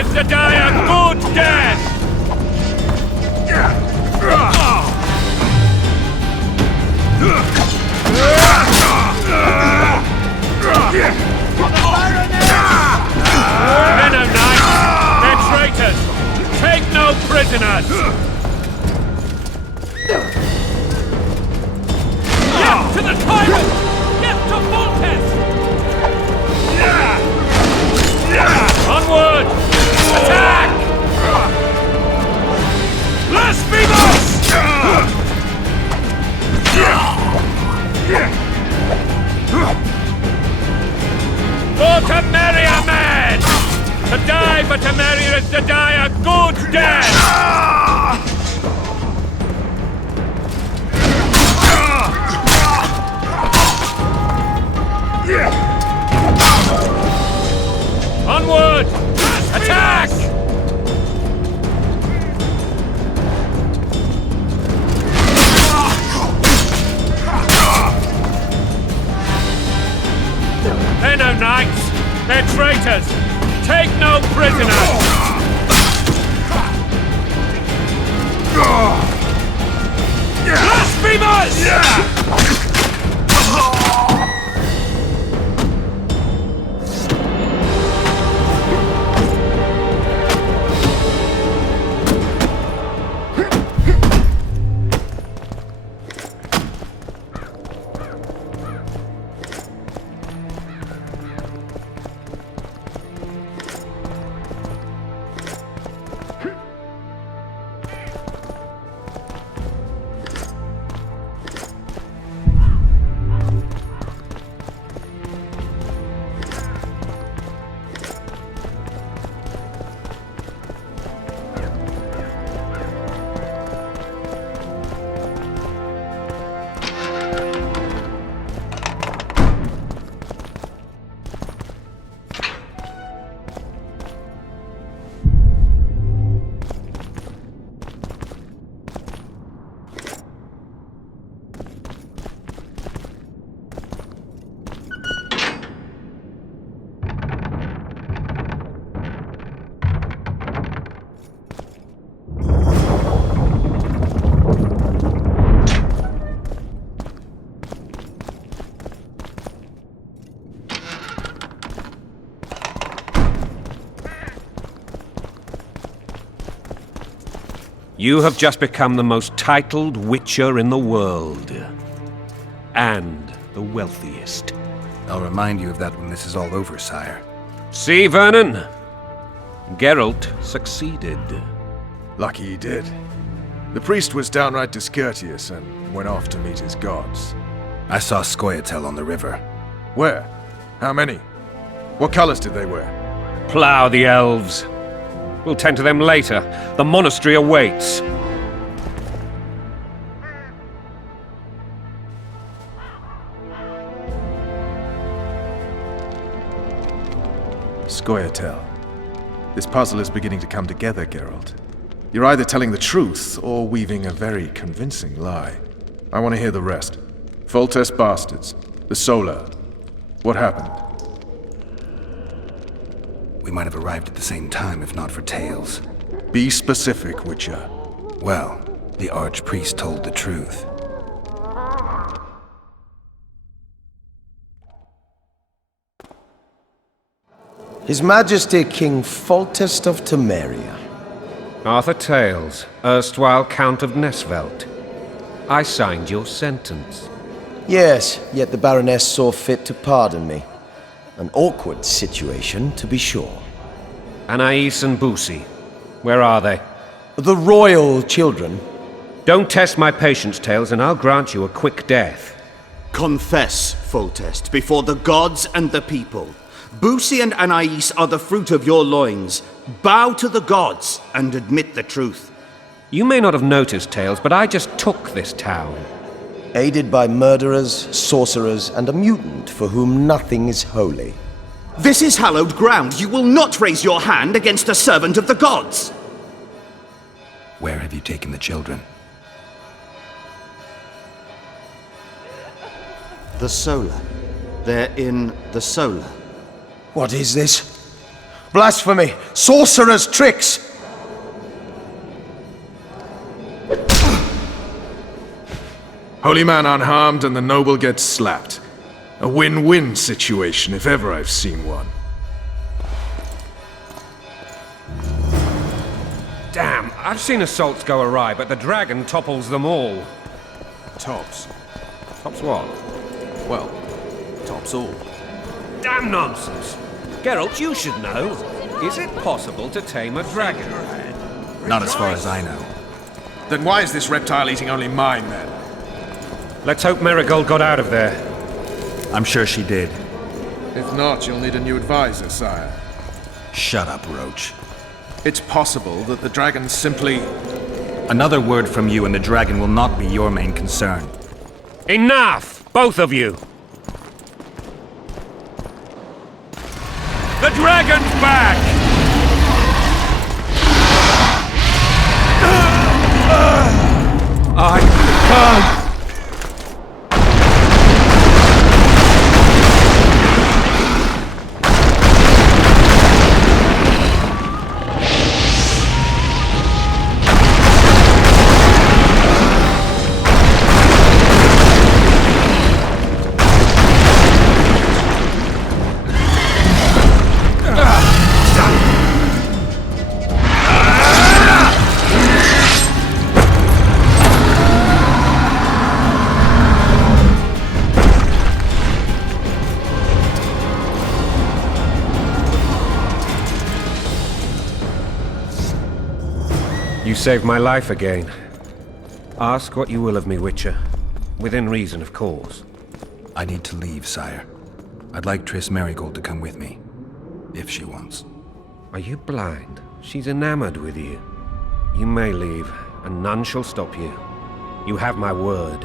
is to die a good death! Men of knights, they're traitors! Take no prisoners! Get to the tyrant! Get to Foltest! Onward! Attack! Blasphemous! For to marry a man! To die but to marry is to die a good death! Onward! Attack! They're no knights! They're traitors! Take no prisoners! Blasphemous! You have just become the most titled witcher in the world. And the wealthiest. I'll remind you of that when this is all over, sire. See, Vernon? Geralt succeeded. Lucky he did. The priest was downright discourteous and went off to meet his gods. I saw Scoia'tael on the river. Where? How many? What colors did they wear? Plough the elves. We'll tend to them later. The monastery awaits. Scoia'tael. This puzzle is beginning to come together, Geralt. You're either telling the truth or weaving a very convincing lie. I want to hear the rest. Foltest bastards. The Solar. What happened? We might have arrived at the same time if not for Tales. Be specific, Witcher. Well, the Archpriest told the truth. His Majesty King Foltest of Temeria. Arthur Tales, erstwhile Count of Nesvelt. I signed your sentence. Yes, yet the Baroness saw fit to pardon me. An awkward situation, to be sure. Anais and Boussy, where are they? The royal children. Don't test my patience, Tales, and I'll grant you a quick death. Confess, Foltest, before the gods and the people. Boussy and Anais are the fruit of your loins. Bow to the gods and admit the truth. You may not have noticed, Tales, but I just took this town. Aided by murderers, sorcerers, and a mutant for whom nothing is holy. This is hallowed ground. You will not raise your hand against a servant of the gods. Where have you taken the children? The Solar. They're in the Solar. What is this? Blasphemy! Sorcerer's tricks! Holy man unharmed and the noble gets slapped. A win-win situation, if ever I've seen one. Damn, I've seen assaults go awry, but the dragon topples them all. Tops. Tops what? Well, tops all. Damn nonsense! Geralt, you should know. Is it possible to tame a dragon? Not as far as I know. Then why is this reptile eating only mine, then? Let's hope Marigold got out of there. I'm sure she did. If not, you'll need a new advisor, sire. Shut up, Roche. It's possible that the dragon simply... Another word from you and the dragon will not be your main concern. Enough! Both of you! The dragon's back! I can't! You saved my life again. Ask what you will of me, Witcher. Within reason, of course. I need to leave, sire. I'd like Triss Marigold to come with me. If she wants. Are you blind? She's enamored with you. You may leave, and none shall stop you. You have my word.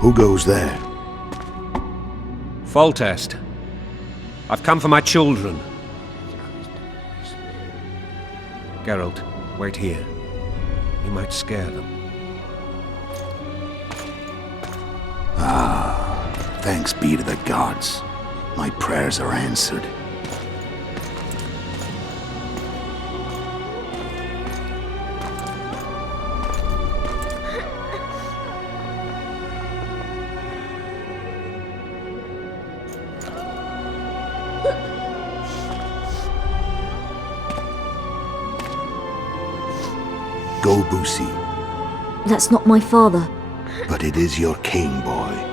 Who goes there? Foltest. I've come for my children. Geralt, wait here. You might scare them. Thanks be to the gods. My prayers are answered. Go, Boosie. That's not my father. But it is your king, boy.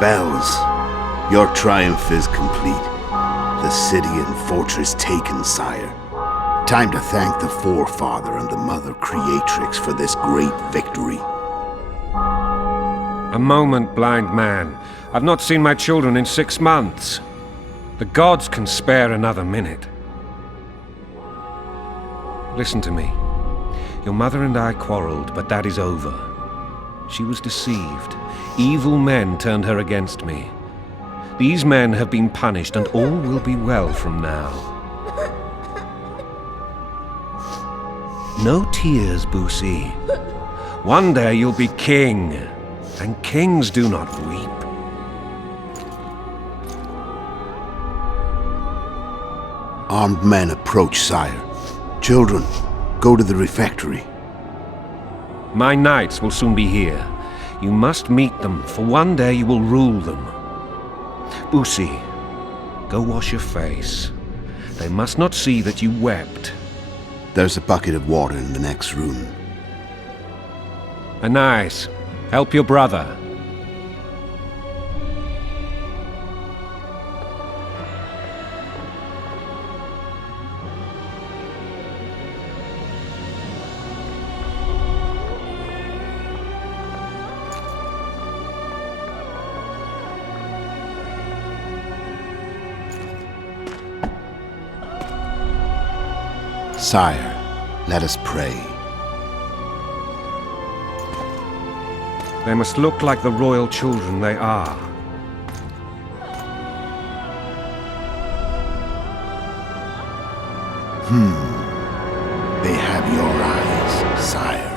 Bells, your triumph is complete. The city and fortress taken, sire. Time to thank the Forefather and the Mother Creatrix for this great victory. A moment, blind man. I've not seen my children in 6 months. The gods can spare another minute. Listen to me. Your mother and I quarreled, but that is over. She was deceived. Evil men turned her against me. These men have been punished, and all will be well from now. No tears, Boosie. One day you'll be king, and kings do not weep. Armed men approach, sire. Children, go to the refectory. My knights will soon be here. You must meet them, for one day you will rule them. Boosie, go wash your face. They must not see that you wept. There's a bucket of water in the next room. Anais, help your brother. Sire, let us pray. They must look like the royal children they are. They have your eyes, sire.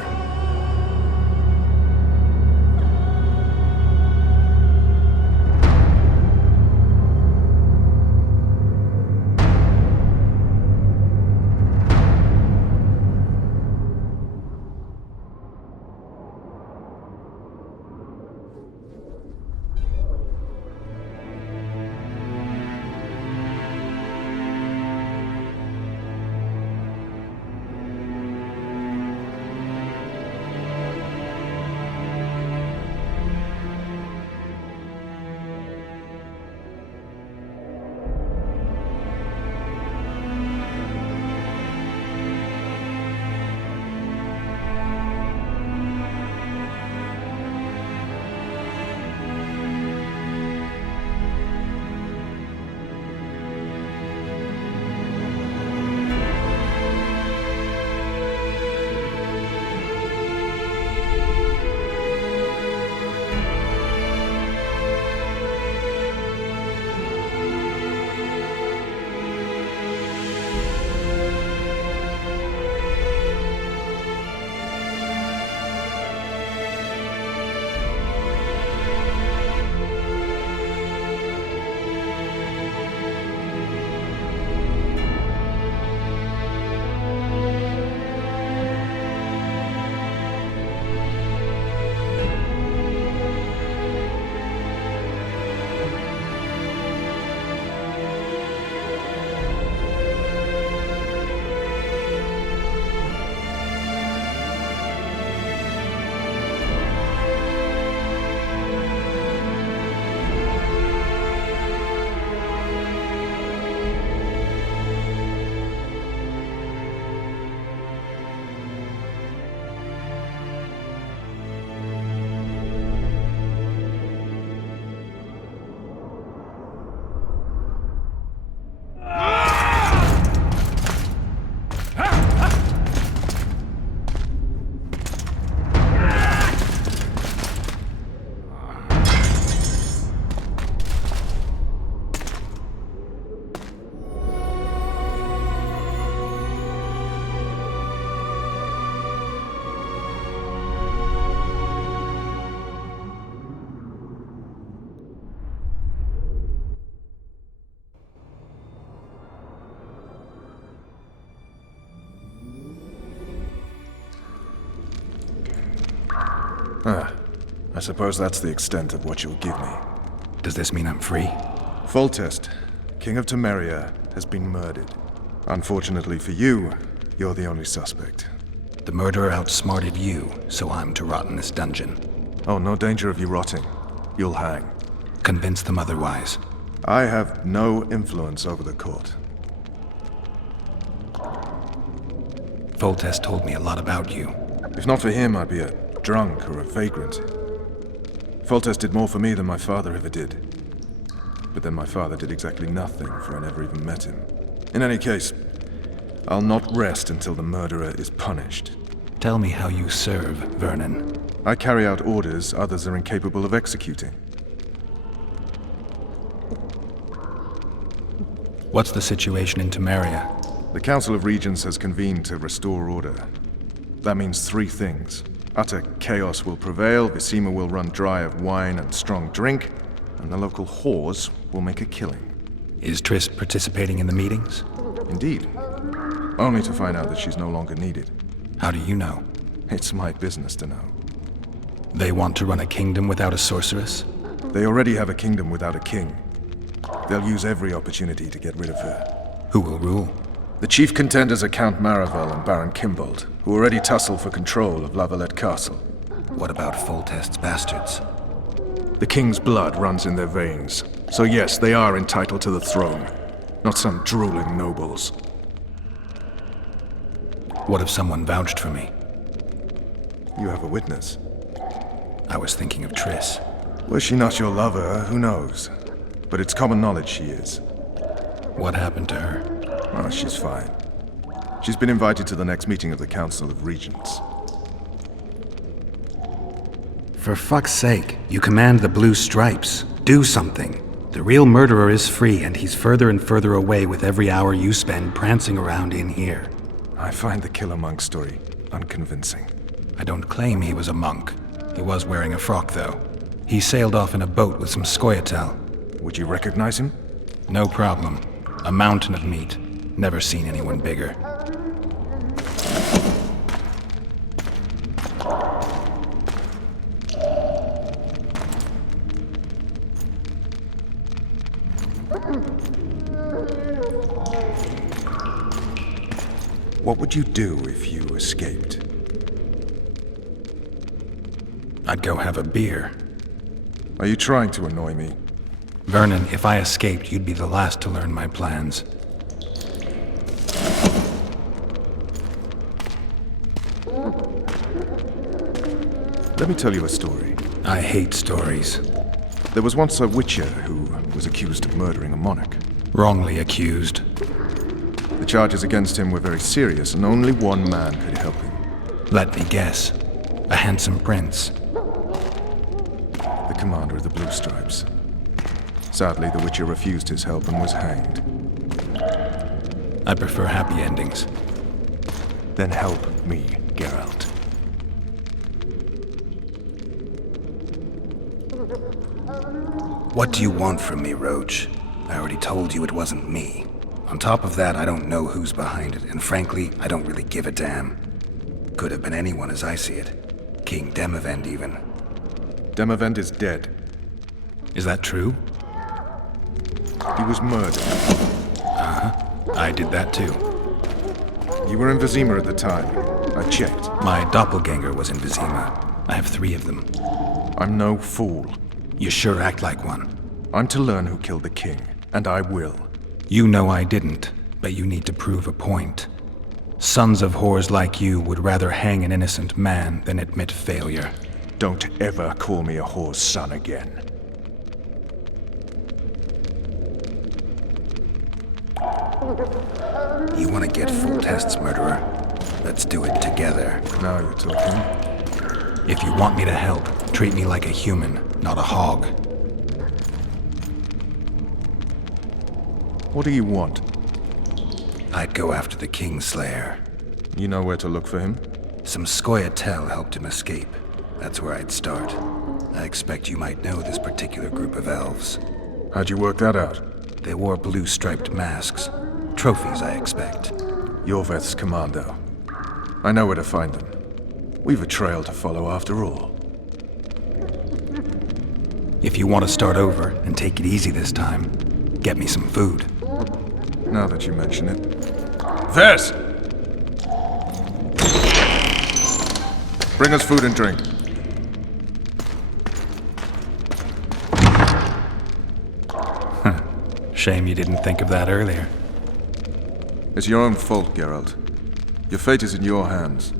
I suppose that's the extent of what you'll give me. Does this mean I'm free? Foltest, King of Temeria, has been murdered. Unfortunately for you, you're the only suspect. The murderer outsmarted you, so I'm to rot in this dungeon. Oh, no danger of you rotting. You'll hang. Convince them otherwise. I have no influence over the court. Foltest told me a lot about you. If not for him, I'd be a drunk or a vagrant. Foltest did more for me than my father ever did. But then my father did exactly nothing, for I never even met him. In any case, I'll not rest until the murderer is punished. Tell me how you serve, Vernon. I carry out orders others are incapable of executing. What's the situation in Temeria? The Council of Regents has convened to restore order. That means three things. Utter chaos will prevail, Visima will run dry of wine and strong drink, and the local whores will make a killing. Is Triss participating in the meetings? Indeed. Only to find out that she's no longer needed. How do you know? It's my business to know. They want to run a kingdom without a sorceress? They already have a kingdom without a king. They'll use every opportunity to get rid of her. Who will rule? The chief contenders are Count Maravel and Baron Kimbold, who already tussle for control of Lavalette Castle. What about Foltest's bastards? The king's blood runs in their veins, so yes, they are entitled to the throne. Not some drooling nobles. What if someone vouched for me? You have a witness. I was thinking of Triss. Was she not your lover? Who knows? But it's common knowledge she is. What happened to her? Oh, she's fine. She's been invited to the next meeting of the Council of Regents. For fuck's sake, you command the Blue Stripes. Do something. The real murderer is free, and he's further and further away with every hour you spend prancing around in here. I find the Killer Monk story unconvincing. I don't claim he was a monk. He was wearing a frock, though. He sailed off in a boat with some Scoia'tael. Would you recognize him? No problem. A mountain of meat. Never seen anyone bigger. What would you do if you escaped? I'd go have a beer. Are you trying to annoy me? Vernon, if I escaped, you'd be the last to learn my plans. Let me tell you a story. I hate stories. There was once a witcher who was accused of murdering a monarch. Wrongly accused. The charges against him were very serious, and only one man could help him. Let me guess. A handsome prince. The commander of the Blue Stripes. Sadly, the witcher refused his help and was hanged. I prefer happy endings. Then help me, Geralt. What do you want from me, Roche? I already told you it wasn't me. On top of that, I don't know who's behind it, and frankly, I don't really give a damn. Could have been anyone as I see it. King Demavend, even. Demavend is dead. Is that true? He was murdered. I did that too. You were in Vizima at the time. I checked. My doppelganger was in Vizima. I have 3 of them. I'm no fool. You sure act like one. I'm to learn who killed the king, and I will. You know I didn't, but you need to prove a point. Sons of whores like you would rather hang an innocent man than admit failure. Don't ever call me a whore's son again. You want to get Foltest's murderer? Let's do it together. Now you're talking. If you want me to help, treat me like a human, not a hog. What do you want? I'd go after the Kingslayer. You know where to look for him? Some Scoia'tael helped him escape. That's where I'd start. I expect you might know this particular group of elves. How'd you work that out? They wore blue-striped masks. Trophies, I expect. Yorveth's commando. I know where to find them. We've a trail to follow after all. If you want to start over and take it easy this time, get me some food. Now that you mention it. Vess! Bring us food and drink. Shame you didn't think of that earlier. It's your own fault, Geralt. Your fate is in your hands.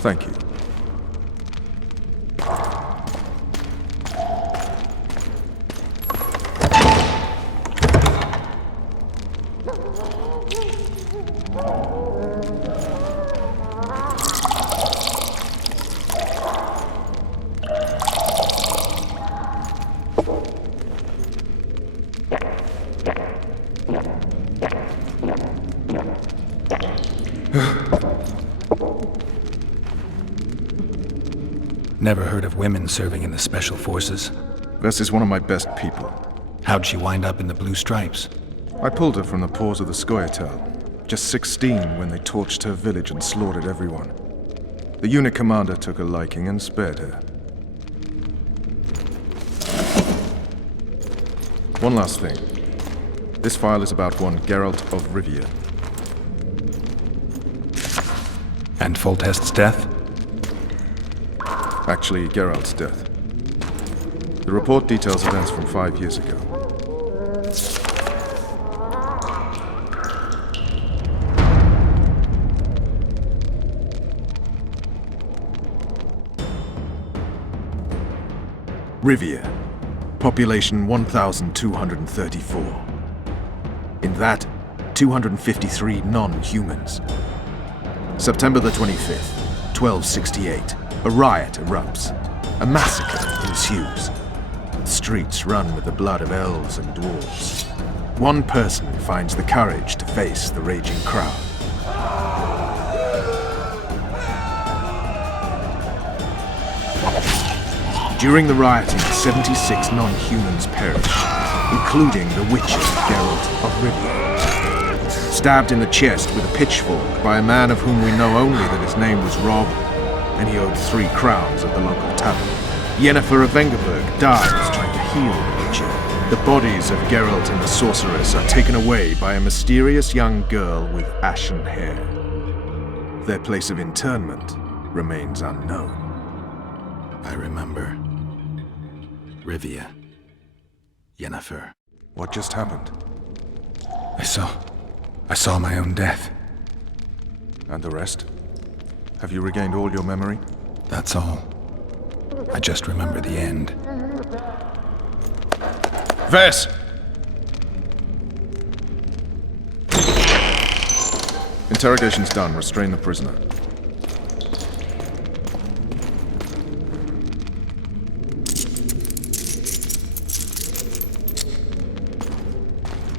Thank you. Never heard of women serving in the Special Forces. Vess is one of my best people. How'd she wind up in the Blue Stripes? I pulled her from the paws of the Scoia'tael. Just 16 when they torched her village and slaughtered everyone. The unit commander took a liking and spared her. One last thing. This file is about one Geralt of Rivia. And Foltest's death? Actually, Geralt's death. The report details events from 5 years ago. Rivia. Population 1,234. In that, 253 non-humans. September the 25th, 1268. A riot erupts. A massacre ensues. The streets run with the blood of elves and dwarves. One person finds the courage to face the raging crowd. During the rioting, 76 non-humans perish, including the witcher Geralt of Rivia. Stabbed in the chest with a pitchfork by a man of whom we know only that his name was Rob, and he owed 3 crowns at the local tavern. Yennefer of Vengerberg dies trying to heal the witcher. The bodies of Geralt and the sorceress are taken away by a mysterious young girl with ashen hair. Their place of interment remains unknown. I remember. Rivia. Yennefer. What just happened? I saw my own death. And the rest? Have you regained all your memory? That's all. I just remember the end. Vess! Interrogation's done. Restrain the prisoner.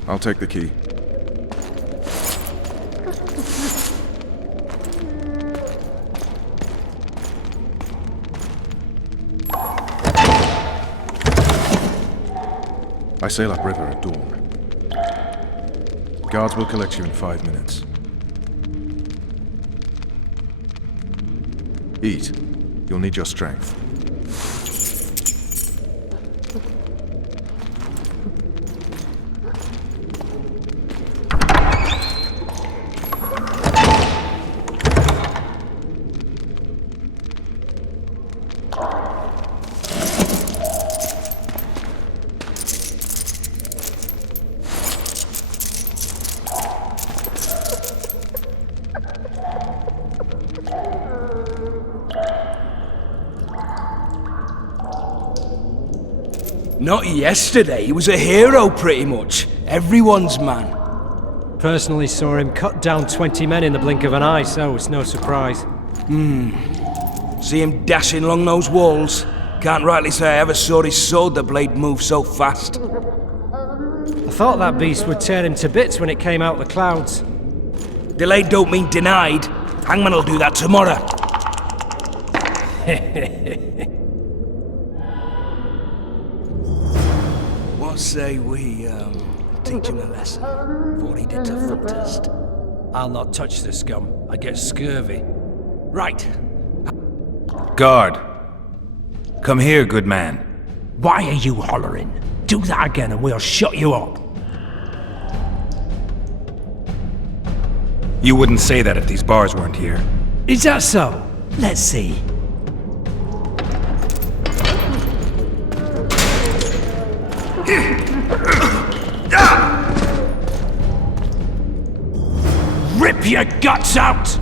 I'll take the key. I sail upriver at dawn. Guards will collect you in 5 minutes. Eat. You'll need your strength. Not yesterday, he was a hero pretty much. Everyone's man. Personally saw him cut down 20 men in the blink of an eye, so it's no surprise. See him dashing along those walls? Can't rightly say I ever saw his sword the blade move so fast. I thought that beast would tear him to bits when it came out the clouds. Delayed don't mean denied. Hangman will do that tomorrow. What say we, teach him a lesson? What he did to Foltest. I'll not touch the scum. I get scurvy. Right. Guard. Come here, good man. Why are you hollering? Do that again and we'll shut you up. You wouldn't say that if these bars weren't here. Is that so? Let's see. Rip your guts out!